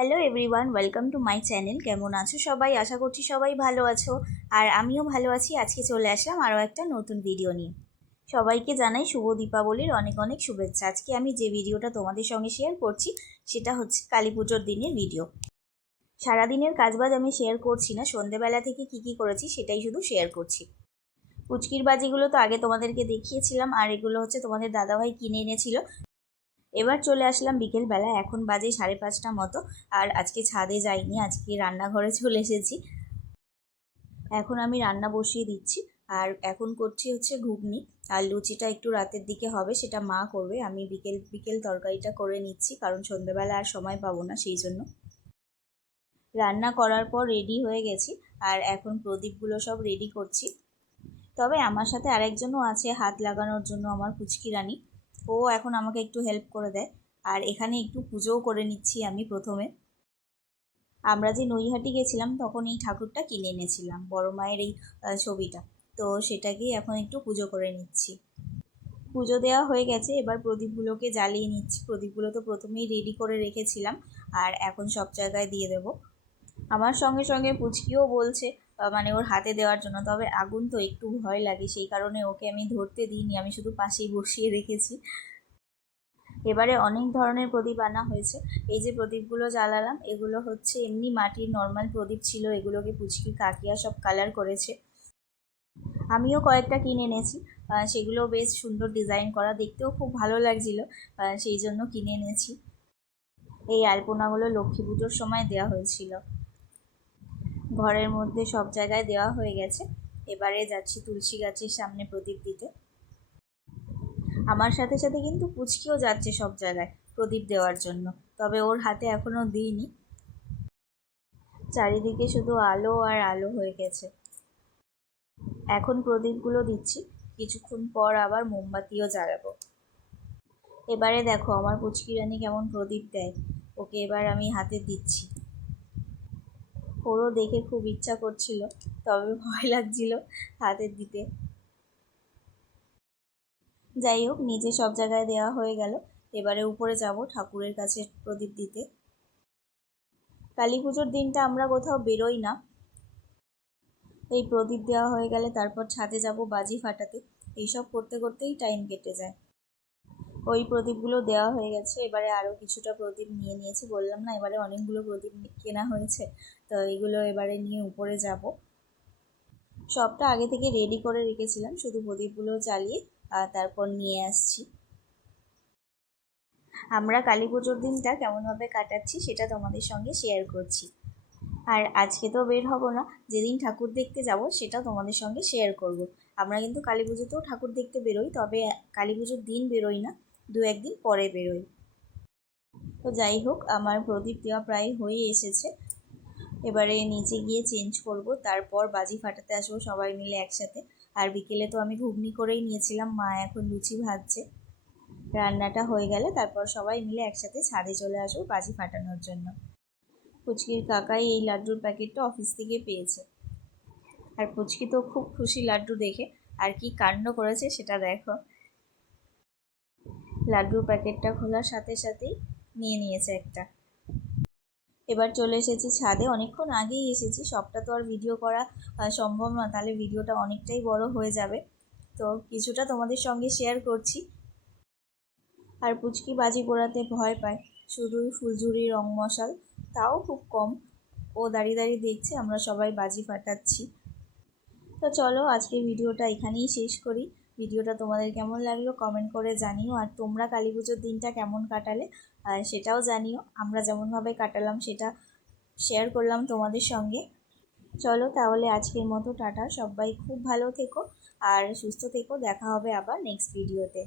Hello everyone welcome to my channel কেমন আছো সবাই? আশা করছি সবাই ভালো আছো। আর আমিও ভালো আছি। আজকে চলে আসলাম আরও একটা নতুন ভিডিও নিয়ে। সবাইকে জানাই শুভ দীপাবলির অনেক অনেক শুভেচ্ছা। আজকে আমি যে ভিডিওটা তোমাদের সঙ্গে শেয়ার করছি, সেটা হচ্ছে কালী পুজোর দিনের ভিডিও সারাদিনের কাজবাজ আমি শেয়ার করছি না। সন্ধেবেলা থেকে কি কি করেছি, সেটাই শুধু শেয়ার করছি। পুচকির বাজিগুলো তো আগে তোমাদেরকে দেখিয়েছিলাম। আর এগুলো হচ্ছে তোমাদের দাদাভাই কিনে এনেছিল। এবার চলে আসলাম বিকেলবেলা, এখন বাজে সাড়ে পাঁচটা মতো, আর আজকে ছাদে যাইনি, আজকে রান্নাঘরে চলে এসেছি। এখন আমি রান্না বসিয়ে দিচ্ছি, আর এখন করছি হচ্ছে ঘুগনি, আর লুচিটা একটু রাতের দিকে হবে, সেটা মা করবে, আমি বিকেল বিকেল তরকারিটা করে নিচ্ছি, কারণ সন্ধ্যেবেলা আর সময় পাবো না সেই জন্য। রান্না করার পর রেডি হয়ে গেছি, আর এখন প্রদীপগুলো সব রেডি করছি। তবে আমার সাথে আরেকজনও আছে, হাত লাগানোর জন্য আমার পুচকি রানী। ও এখন আমাকে একটু হেল্প করে দেয়। আর এখানে একটু পুজোও করে নিচ্ছি আমি প্রথমে। আমরা যে নৈহাটি গেছিলাম, তখন এই ঠাকুরটা কিনে এনেছিলাম, বড় মায়ের এই ছবিটা। তো সেটাকেই এখন একটু পুজো করে নিচ্ছি। পুজো দেওয়া হয়ে গেছে, এবার প্রদীপগুলোকে জ্বালিয়ে নিচ্ছি। প্রদীপগুলো তো প্রথমেই রেডি করে রেখেছিলাম, আর এখন সব জায়গায় দিয়ে দেব। আমার সঙ্গে সঙ্গে পুচকিও বলছে মানে ওর হাতে দেওয়ার জন্য। তবে আগুন তো একটু ভয় লাগে, সেই কারণে ওকে আমি ধরতে দিইনি, আমি শুধু পাশেই বসিয়ে রেখেছি। এবারে অনেক ধরনের প্রদীপ আনা হয়েছে। এই যে প্রদীপগুলো জ্বালালাম, এগুলো হচ্ছে এমনি মাটির নর্মাল প্রদীপ ছিল, এগুলোকে পুচকি কাকিয়া সব কালার করেছে। আমিও কয়েকটা কিনে এনেছি সেগুলো বেশ সুন্দর ডিজাইন করা, দেখতেও খুব ভালো লাগছিল সেই জন্য কিনে এনেছি। এই আলপনাগুলো লক্ষ্মী পুজোর সময় দেওয়া হয়েছিল। ঘরের মধ্যে সব জায়গায় দেওয়া হয়ে গেছে। এবারে যাচ্ছি তুলসী গাছের সামনে প্রদীপ দিতে। আমার সাথে সাথে কিন্তু পুচকিও যাচ্ছে সব জায়গায় প্রদীপ দেওয়ার জন্য। তবে ওর হাতে এখনও দিইনি। চারিদিকে শুধু আলো আর আলো হয়ে গেছে। এখন প্রদীপগুলো দিচ্ছি। কিছুক্ষণ পর আবার মোমবাতিও জ্বালাবো। এবারে দেখো আমার পুচকি রানী কেমন প্রদীপ দেয়। ওকে এবার আমি হাতে দিচ্ছি। ওরও দেখে খুব ইচ্ছা করছিল, তবে ভয় লাগছিল হাতের দিতে। যাই হোক, নিজে সব জায়গায় দেওয়া হয়ে গেল। এবারে উপরে যাব ঠাকুরের কাছে প্রদীপ দিতে। কালী পুজোর দিনটা আমরা কোথাও বেরোই না। এই প্রদীপ দেওয়া হয়ে গেলে তারপর ছাদে যাব বাজি ফাটাতে। এইসব করতে করতেই টাইম কেটে যায়। ওই প্রদীপগুলো দেওয়া হয়ে গেছে। এবারে আরও কিছুটা প্রদীপ নিয়ে নিয়েছি। বললাম না, এবারে অনেকগুলো প্রদীপ কেনা হয়েছে। তো এগুলো এবারে নিয়ে উপরে যাব। সবটা আগে থেকে রেডি করে রেখেছিলাম, শুধু প্রদীপগুলো জ্বালিয়ে তারপর নিয়ে আসছি। আমরা কালী পুজোর দিনটা কেমনভাবে কাটাচ্ছি সেটা তোমাদের সঙ্গে শেয়ার করছি। আর আজকে তো বের হব না, যেদিন ঠাকুর দেখতে যাব সেটা তোমাদের সঙ্গে শেয়ার করব। আমরা কিন্তু কালী পুজোতেও ঠাকুর দেখতে বেরোই, তবে কালী পুজোর দিন বেরোই না। দু একদিন পরে বেরোই। তো যাই হোক, আমার প্রদীপ দেওয়া প্রায় হয়ে এসেছে। এবারে নিচে গিয়ে চেঞ্জ করব, তারপর বাজি ফাটাতে আসব সবাই মিলে একসাথে। আর বিকেলে তো আমি ঘুগনি করেই নিয়েছিলাম, মা এখন লুচি ভাজছে। রান্নাটা হয়ে গেলে তারপর সবাই মিলে একসাথে ছাদে চলে আসব বাজি ফাটানোর জন্য। পুচকির কাকাই এই লাড্ডুর প্যাকেটটা অফিস থেকে পেয়েছে। আর পুচকি তো খুব খুশি লাড্ডু দেখে। আর কি কাণ্ড করেছে সেটা দেখো। লাড্ডুর প্যাকেটটা খোলার সাথে সাথেই নিয়ে নিয়েছে একটা। এবার চলে এসেছি ছাদে। অনেকক্ষণ আগেই এসেছি। সবটা তো আর ভিডিও করা সম্ভব না। তাহলে ভিডিওটা অনেকটাই বড় হয়ে যাবে। তো কিছুটা তোমাদের সঙ্গে শেয়ার করছি। আর পুচকি বাজি পোড়াতে ভয় পায়। শুধুই ফুলঝুরি রং মশাল। তাও খুব কম। ও দাঁড়িয়ে দাঁড়িয়ে দেখছে, আমরা সবাই বাজি ফাটাচ্ছি। তো চলো আজকে ভিডিওটা এখানেই শেষ করি। ভিডিওটা তোমাদের কেমন লাগল কমেন্ট করে জানিও। আর তোমরা কালী পুজোর দিনটা কেমন কাটালে সেটাও জানিও। আমরা যেমনভাবে কাটালাম সেটা শেয়ার করলাম তোমাদের সঙ্গে। চলো তাহলে আজকের মতো টাটা। সবাই খুব ভালো থেকো আর সুস্থ থেকো। দেখা হবে আবার নেক্সট ভিডিওতে